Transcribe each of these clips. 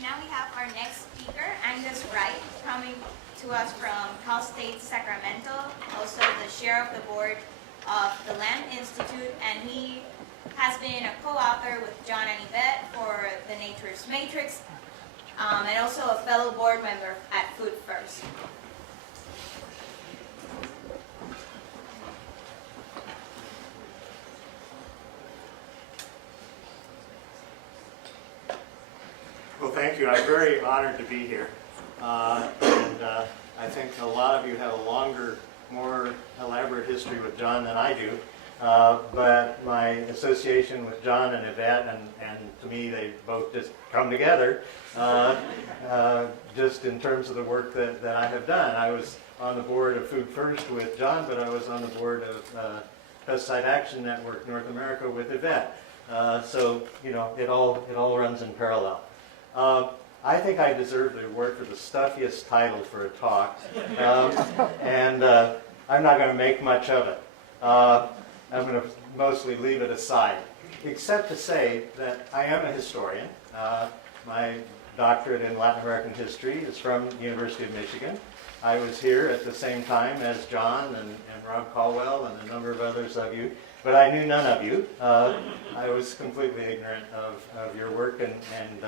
Now we have our next speaker, Angus Wright, coming to us from Cal State Sacramento, also the chair of the board of the Land Institute, and he has been a co-author with John and Yvette for The Nature's Matrix, and also a fellow board member at Food First. Well, thank you. I'm very honored to be here. I think a lot of you have a longer, more elaborate history with John than I do. But my association with John and Yvette, and to me, they both just come together, just in terms of the work that I have done. I was on the board of Food First with John, but I was on the board of Pesticide Action Network North America with Yvette. So, you know, it all runs in parallel. I think I deserve the award for the stuffiest title for a talk, and I'm not going to make much of it. I'm going to mostly leave it aside, except to say that I am a historian. My doctorate in Latin American history is from the University of Michigan. I was here at the same time as John and Rob Caldwell and a number of others of you, but I knew none of you. I was completely ignorant of your work and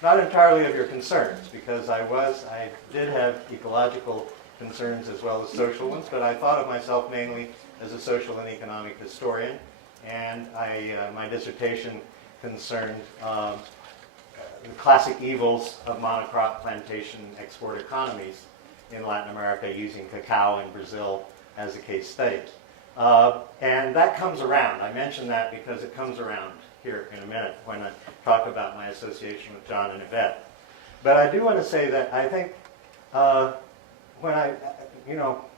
not entirely of your concerns, because I did have ecological concerns as well as social ones, but I thought of myself mainly as a social and economic historian, and my dissertation concerned the classic evils of monocrop plantation export economies in Latin America, using cacao in Brazil as a case study. And that comes around. I mention that because it comes around here in a minute when I talk about my association with John and Yvette. But I do want to say that I think when I,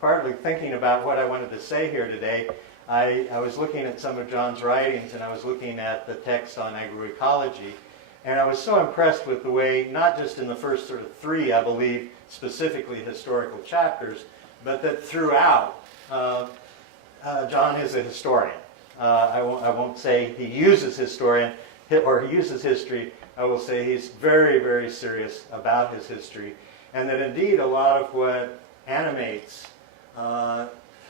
partly thinking about what I wanted to say here today, I was looking at some of John's writings, and I was looking at the text on agroecology, and I was so impressed with the way, not just in the first sort of three, I believe, specifically historical chapters, but that throughout, John is a historian. I won't say he uses historian or he uses history. I will say he's very, very serious about his history, and that indeed a lot of what animates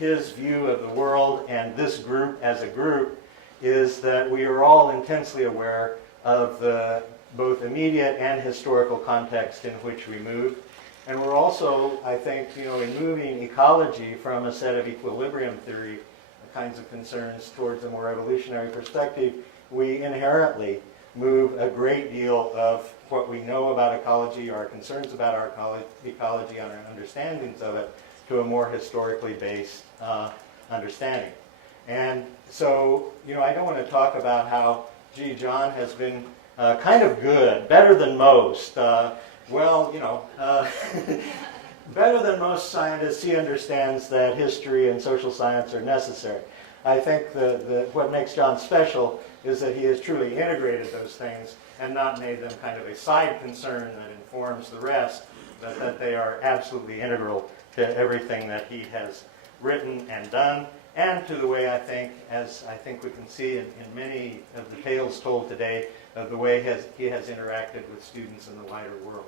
his view of the world and this group as a group is that we are all intensely aware of the both immediate and historical context in which we move. And we're also, I think, in moving ecology from a set of equilibrium theory kinds of concerns towards a more evolutionary perspective, we inherently move a great deal of what we know about ecology, our concerns about our ecology, and our understandings of it, to a more historically based understanding. And so, I don't want to talk about how, John has been kind of good, better than most. Better than most scientists, he understands that history and social science are necessary. I think what makes John special is that he has truly integrated those things and not made them kind of a side concern that informs the rest, but that they are absolutely integral to everything that he has written and done, and to the way as I think we can see in many of the tales told today, of the way he has interacted with students in the wider world.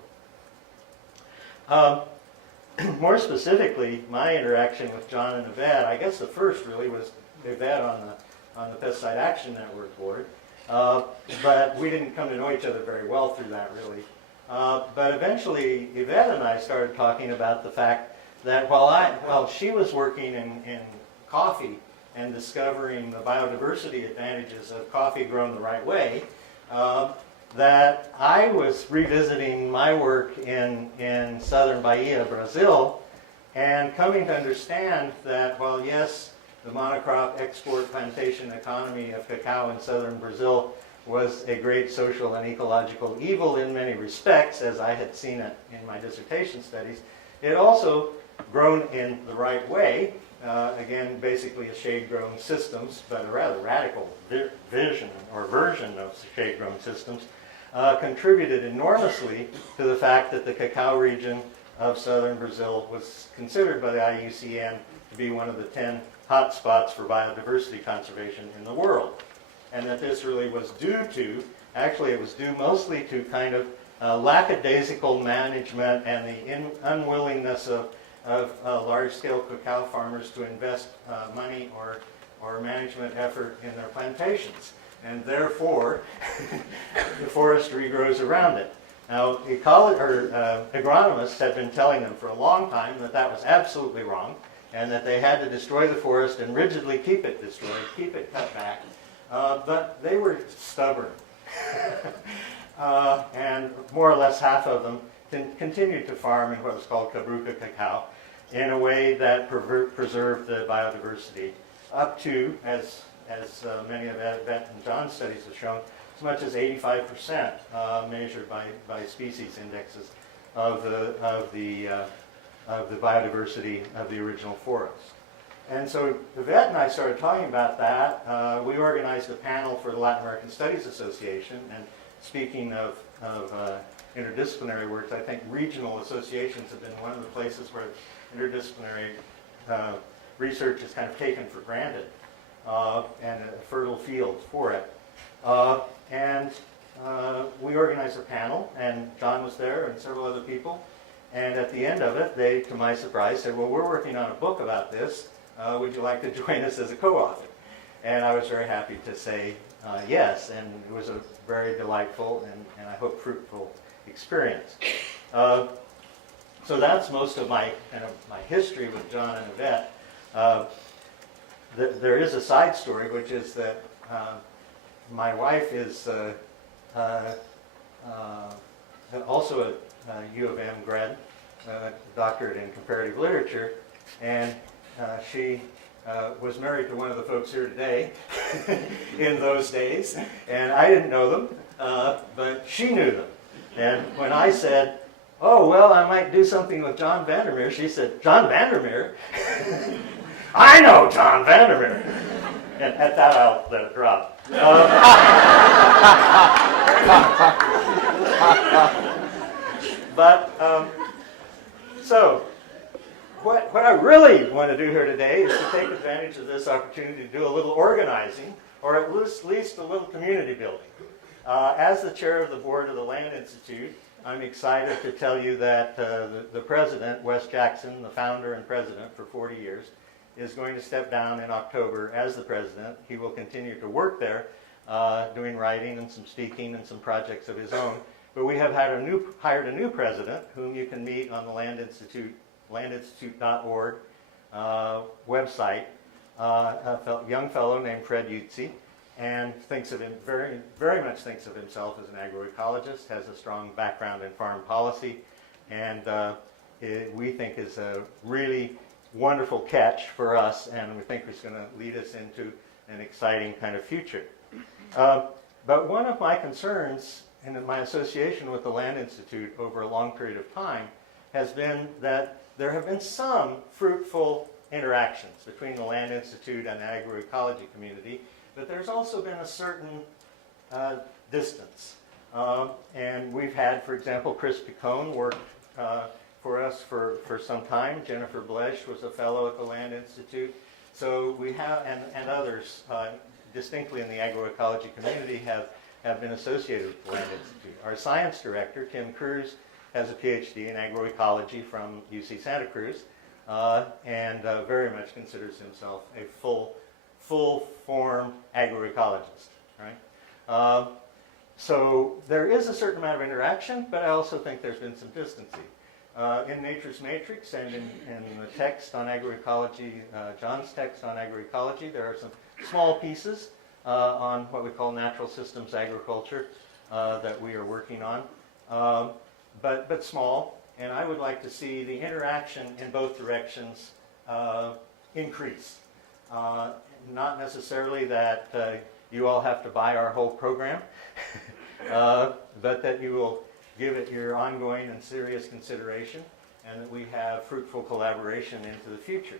More specifically, my interaction with John and Yvette, I guess the first really was Yvette on the Pesticide Action Network board, but we didn't come to know each other very well through that, really. But eventually, Yvette and I started talking about the fact that while she was working in coffee and discovering the biodiversity advantages of coffee grown the right way, that I was revisiting my work in southern Bahia, Brazil, and coming to understand that while yes, the monocrop export plantation economy of cacao in southern Brazil was a great social and ecological evil in many respects, as I had seen it in my dissertation studies, it also, grown in the right way, again, basically a shade-grown systems, but a rather radical vision or version of shade-grown systems, contributed enormously to the fact that the cacao region of southern Brazil was considered by the IUCN to be one of the 10 hotspots for biodiversity conservation in the world. And that this really was due to Actually, it was due mostly to kind of lackadaisical management and the unwillingness of large-scale cacao farmers to invest money or management effort in their plantations. And therefore, the forestry grows around it. Now, agronomists had been telling them for a long time that that was absolutely wrong, and that they had to destroy the forest and rigidly keep it destroyed, keep it cut back. But they were stubborn. And more or less half of them continued to farm in what was called cabruca cacao in a way that preserved the biodiversity up to, as many of Yvette and John's studies have shown, as much as 85% measured by species indexes of the biodiversity of the original forest. And so Yvette and I started talking about that. We organized a panel for the Latin American Studies Association, and speaking of interdisciplinary works, I think regional associations have been one of the places where interdisciplinary research is kind of taken for granted, and a fertile field for it. And we organized a panel, and John was there and several other people. And at the end of it, they, to my surprise, said, well, we're working on a book about this. Would you like to join us as a co-author? And I was very happy to say yes, and it was a very delightful and I hope fruitful experience. So that's most of my history with John and Yvette. There is a side story, which is that my wife is also a U of M grad, doctorate in comparative literature, and she was married to one of the folks here today in those days, and I didn't know them, but she knew them. And when I said, oh, well, I might do something with John Vandermeer, she said, John Vandermeer? I know John Vandermeer. And at that, I'll let it drop. So, what I really want to do here today is to take advantage of this opportunity to do a little organizing, or at least a little community building. As the chair of the board of the Land Institute, I'm excited to tell you that the president, Wes Jackson, the founder and president for 40 years, is going to step down in October as the president. He will continue to work there, doing writing and some speaking and some projects of his own. But we have hired a new president, whom you can meet on the Land Institute, landinstitute.org website, a young fellow named Fred Utzi, and thinks of him very, very much thinks of himself as an agroecologist, has a strong background in farm policy, and we think is a really wonderful catch for us, and we think it's going to lead us into an exciting kind of future. But one of my concerns in my association with the Land Institute over a long period of time has been that there have been some fruitful interactions between the Land Institute and the agroecology community, but there's also been a certain distance. And we've had, for example, Chris Picone work for us for some time. Jennifer Blesch was a fellow at the Land Institute. So we have, and others distinctly in the agroecology community have been associated with the Land Institute. Our science director, Tim Cruz, has a PhD in agroecology from UC Santa Cruz, and very much considers himself a full-form agroecologist, right? So there is a certain amount of interaction, but I also think there's been some distancing. In Nature's Matrix and in the text on agroecology, John's text on agroecology, there are some small pieces on what we call natural systems agriculture that we are working on, but small. And I would like to see the interaction in both directions increase. Not necessarily that you all have to buy our whole program, but that you will give it your ongoing and serious consideration, and that we have fruitful collaboration into the future.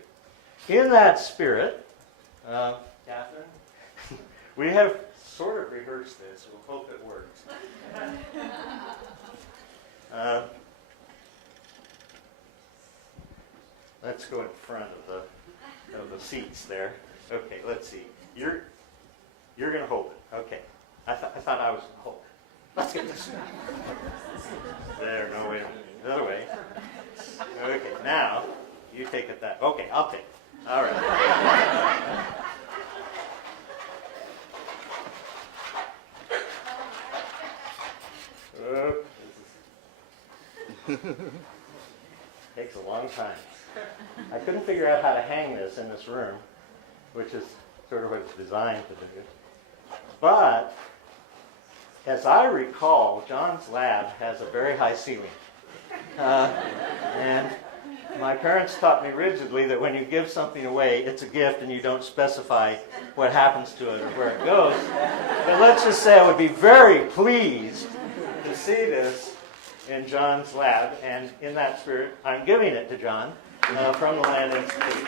In that spirit, Catherine, we have sort of rehearsed this. We'll hope it works. Let's go in front of the seats there. Okay, let's see. You're going to hold it. Okay. I thought I was going to hold it. get this. There, no, wait a minute. The other way. Okay, now, you take it that. Okay, I'll take it. All right. Takes a long time. I couldn't figure out how to hang this in this room, which is sort of what it's designed to do. But, as I recall, John's lab has a very high ceiling. And my parents taught me rigidly that when you give something away, it's a gift and you don't specify what happens to it or where it goes. But let's just say I would be very pleased to see this in John's lab, and in that spirit, I'm giving it to John from the Land Institute.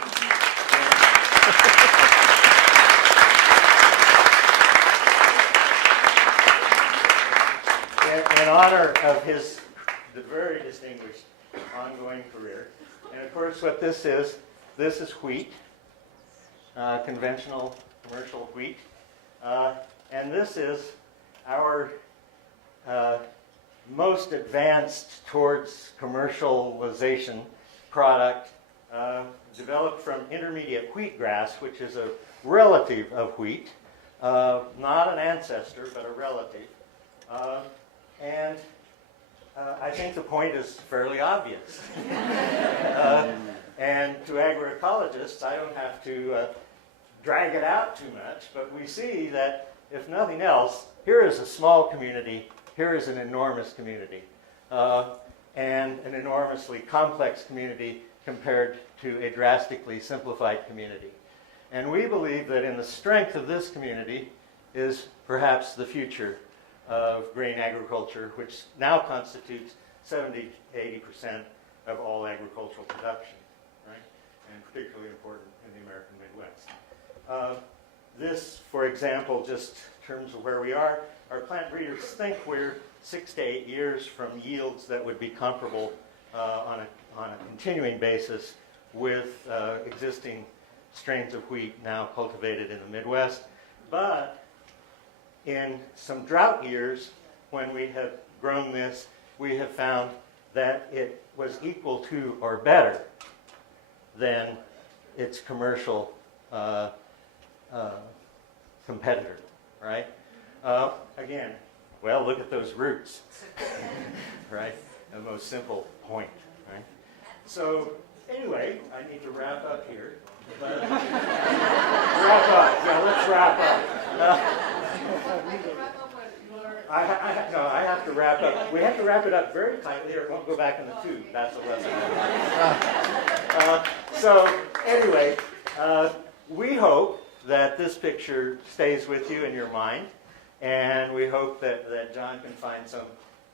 In honor of his very distinguished ongoing career. And of course what this is wheat, conventional commercial wheat. And this is our most advanced towards commercialization product developed from intermediate wheatgrass, which is a relative of wheat, not an ancestor, but a relative. And I think the point is fairly obvious. And to agroecologists, I don't have to drag it out too much, but we see that, if nothing else, here is a small community, here is an enormous community, and an enormously complex community compared to a drastically simplified community. And we believe that in the strength of this community is perhaps the future of grain agriculture, which now constitutes 70-80% of all agricultural production, right? And particularly important in the American Midwest. This, for example, just in terms of where we are, our plant breeders think we're 6 to 8 years from yields that would be comparable on a continuing basis with existing strains of wheat now cultivated in the Midwest. But in some drought years, when we have grown this, we have found that it was equal to or better than its commercial competitor, right? Again, well, look at those roots, right? The most simple point, right? So, anyway, I need to wrap up here. But wrap up. Yeah, let's wrap up. I have to wrap up. We have to wrap it up very tightly or it won't go back in the tube. That's a lesson. So anyway, we hope that this picture stays with you in your mind, and we hope that John can find some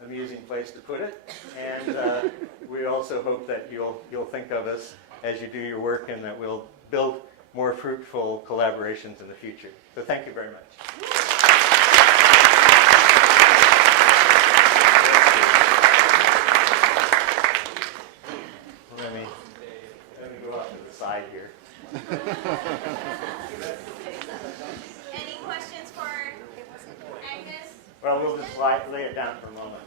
amusing place to put it, and we also hope that you'll think of us as you do your work, and that we'll build more fruitful collaborations in the future. So thank you very much. Let me go off to the side here. Any questions for Angus? Well, we'll just lay it down for a moment.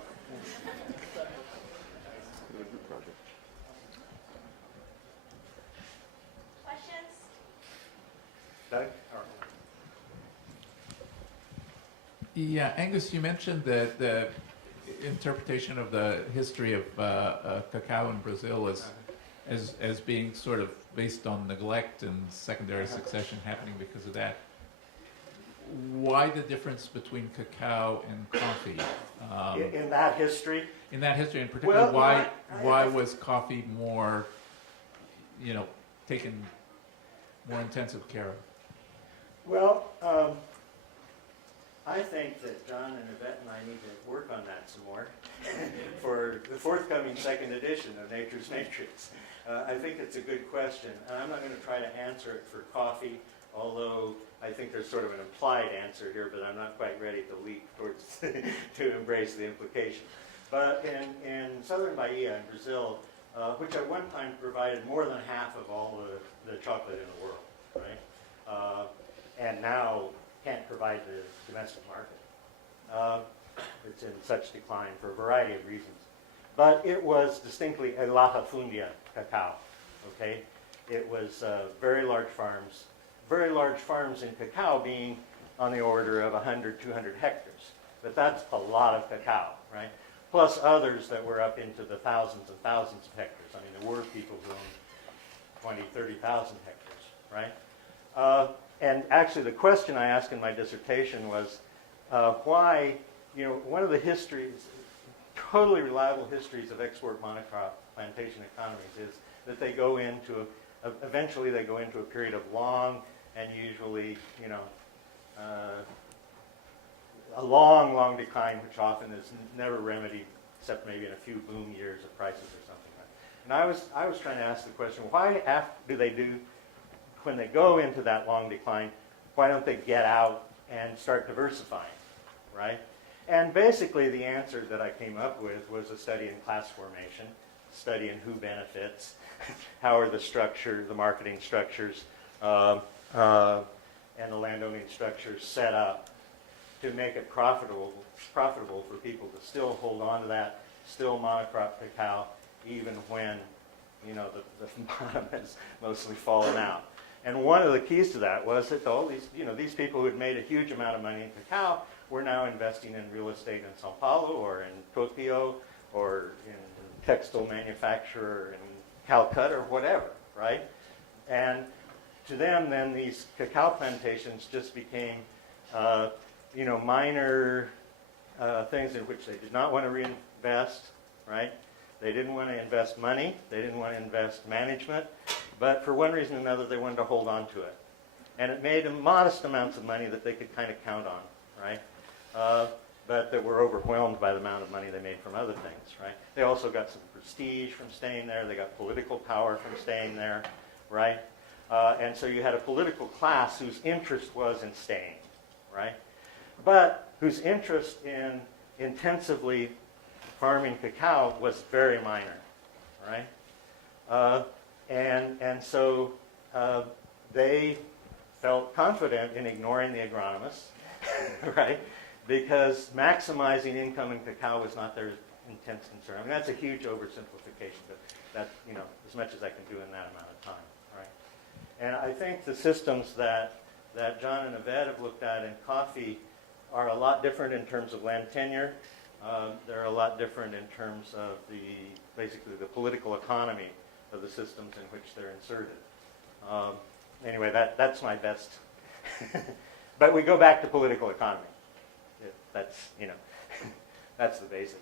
Questions? Doug? Yeah, Angus, you mentioned that the interpretation of the history of cacao in Brazil as being sort of based on neglect and secondary succession happening because of that. Why the difference between cacao and coffee? In that history? In that history, in particular, Well, why was coffee more, taken more intensive care of? Well, I think that John and Yvette and I need to work on that some more for the forthcoming second edition of Nature's Matrix. I think it's a good question, and I'm not going to try to answer it for coffee, although I think there's sort of an implied answer here, but I'm not quite ready to leap towards to embrace the implication. But in southern Bahia in Brazil, which at one time provided more than half of all the chocolate in the world, right? And now can't provide the domestic market. it's in such decline for a variety of reasons. But it was distinctly a latifundia cacao, okay? It was very large farms in cacao being on the order of 100, 200 hectares. But that's a lot of cacao, right? Plus others that were up into the thousands and thousands of hectares. I mean, there were people who owned 20, 30,000 hectares, right? And actually the question I asked in my dissertation was why, one of the histories, totally reliable histories of export monocrop plantation economies is that they go into, eventually they go into a period of long and usually, a long, long decline, which often is never remedied except maybe in a few boom years of prices or something like that. And I was trying to ask the question, why when they go into that long decline, why don't they get out and start diversifying, right? And basically the answer that I came up with was a study in class formation, study in who benefits, how are the marketing structures, and the landowning structures set up to make it profitable for people to still hold on to that, still monocrop cacao, even when, the bottom has mostly fallen out. And one of the keys to that was that all these people who had made a huge amount of money in cacao were now investing in real estate in Sao Paulo or in Tokyo or in textile manufacturer in Calcutta or whatever, right? And to them, then, these cacao plantations just became, minor things in which they did not want to reinvest, right? They didn't want to invest money. They didn't want to invest management. But for one reason or another, they wanted to hold on to it. And it made modest amounts of money that they could kind of count on, right? But that were overwhelmed by the amount of money they made from other things, right? They also got some prestige from staying there. They got political power from staying there, right? And so you had a political class whose interest was in staying, right? But whose interest in intensively farming cacao was very minor, right? And so they felt confident in ignoring the agronomists, right? Because maximizing income in cacao was not their intense concern. I mean, that's a huge oversimplification, but that's, as much as I can do in that amount of time, right? And I think the systems that John and Yvette have looked at in coffee are a lot different in terms of land tenure. They're a lot different in terms of basically the political economy of the systems in which they're inserted. Anyway, that's my best. But we go back to political economy. That's, that's the basic.